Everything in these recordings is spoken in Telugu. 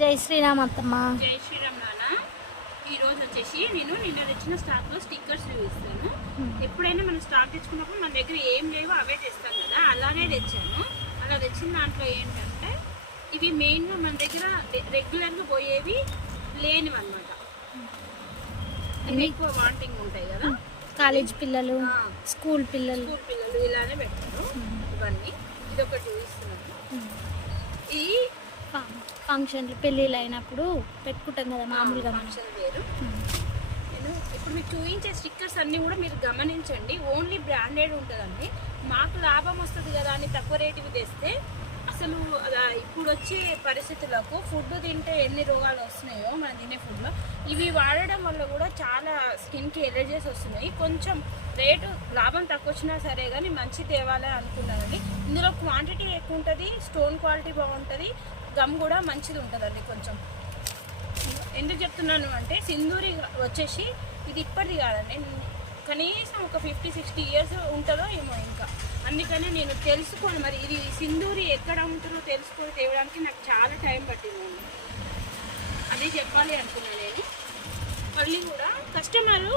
జై శ్రీరామ్ అత్తమ్మ. జై శ్రీరామ్ నాన్న. ఈరోజు వచ్చేసి నేను నిన్న తెచ్చిన స్టాక్లో స్టిక్కర్స్ చూపిస్తాను. ఎప్పుడైనా మనం స్టాక్ తెచ్చుకున్నప్పుడు మన దగ్గర ఏం లేవో అవే తెస్తాం కదా, అలానే తెచ్చాను. అలా తెచ్చిన దాంట్లో ఏంటంటే ఇవి మెయిన్గా మన దగ్గర రెగ్యులర్గా పోయేవి లేనివి అనమాట. ఎక్కువ వాంటింగ్ ఉంటాయి కదా, కాలేజ్ పిల్లలు, స్కూల్ పిల్లలు ఇలానే పెట్టారు. ఇవన్నీ ఇదొకటి చూపిస్తున్నాను. ఈ ఫంక్షన్లు పెళ్ళిళ్ళు అయినప్పుడు పెట్టుకుంటాం కదా మామూలుగా ఫంక్షన్ వేరు. నేను ఇప్పుడు మీకు చూపించే స్టిక్కర్స్ అన్నీ కూడా మీరు గమనించండి. ఓన్లీ బ్రాండెడ్ ఉంటుందండి. మాకు లాభం వస్తుంది కదా అని తక్కువ రేటువి తెస్తే అసలు ఇప్పుడు వచ్చే పరిస్థితులకు ఫుడ్ తింటే ఎన్ని రోగాలు వస్తున్నాయో మనం తినే ఫుడ్లో, ఇవి వాడడం వల్ల కూడా చాలా స్కిన్కి ఎలర్జీస్ వస్తున్నాయి. కొంచెం రేటు లాభం తక్కువ వచ్చినా సరే కానీ మంచి తేవాలే అనుకున్నానండి. ఇందులో క్వాంటిటీ ఎక్కువ ఉంటుంది, స్టోన్ క్వాలిటీ బాగుంటుంది, గమ్ కూడా మంచిది ఉంటుందండి. కొంచెం ఎందుకు చెప్తున్నాను అంటే సింధూరి వచ్చేసి ఇది ఇప్పటిది కాదండి, కనీసం ఒక 50-60 ఇయర్స్ ఉంటుందో ఏమో. ఇంకా అందుకనే నేను తెలుసుకొని మరి ఇది సింధూరి ఎక్కడ ఉంటుందో తెలుసుకొని తేవడానికి నాకు చాలా టైం పట్టిందండి. అదే చెప్పాలి అనుకున్నాను నేను. మళ్ళీ కూడా కస్టమరు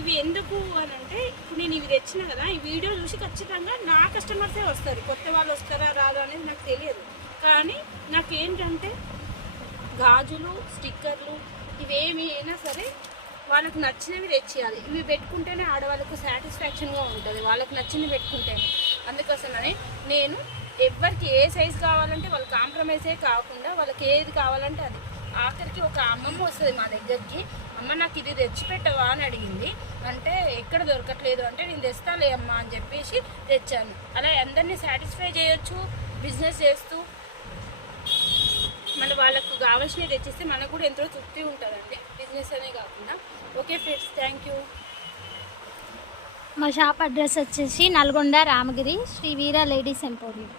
ఇవి ఎందుకు అని అంటే, నేను ఇవి తెచ్చిన కదా, ఈ వీడియో చూసి ఖచ్చితంగా నా కస్టమర్సే వస్తారు. కొత్త వాళ్ళు వస్తారా రాదా అనేది నాకు తెలియదు. కానీ నాకేంటంటే గాజులు, స్టిక్కర్లు ఇవేమి అయినా సరే వాళ్ళకు నచ్చినవి తెచ్చేయాలి. ఇవి పెట్టుకుంటేనే ఆడవాళ్ళకు సాటిస్ఫాక్షన్గా ఉంటుంది, వాళ్ళకి నచ్చినవి పెట్టుకుంటేనే. అందుకోసమని నేను ఎవరికి ఏ సైజు కావాలంటే వాళ్ళు కాంప్రమైజే కాకుండా వాళ్ళకి ఏది కావాలంటే అది. ఆఖరికి ఒక అమ్మమ్మ వస్తుంది మా దగ్గరికి, అమ్మ నాకు ఇది తెచ్చిపెట్టవా అని అడిగింది. అంటే ఎక్కడ దొరకట్లేదు అంటే, నేను తెస్తాలే అమ్మ అని చెప్పేసి తెచ్చాను. అలా అందరినీ సాటిస్ఫై చేయొచ్చు బిజినెస్ చేస్తూ. మన వాళ్ళకు కావాల్సినవి తెచ్చిస్తే మనకు కూడా ఎంతో తృప్తి ఉంటుందండి, బిజినెస్ అనే కాకుండా. Okay friends, thank you. మా షాప్ అడ్రస్ వచ్చేసి నల్గొండ రామగిరి శ్రీ వీర లేడీస్ ఎంపోరియం.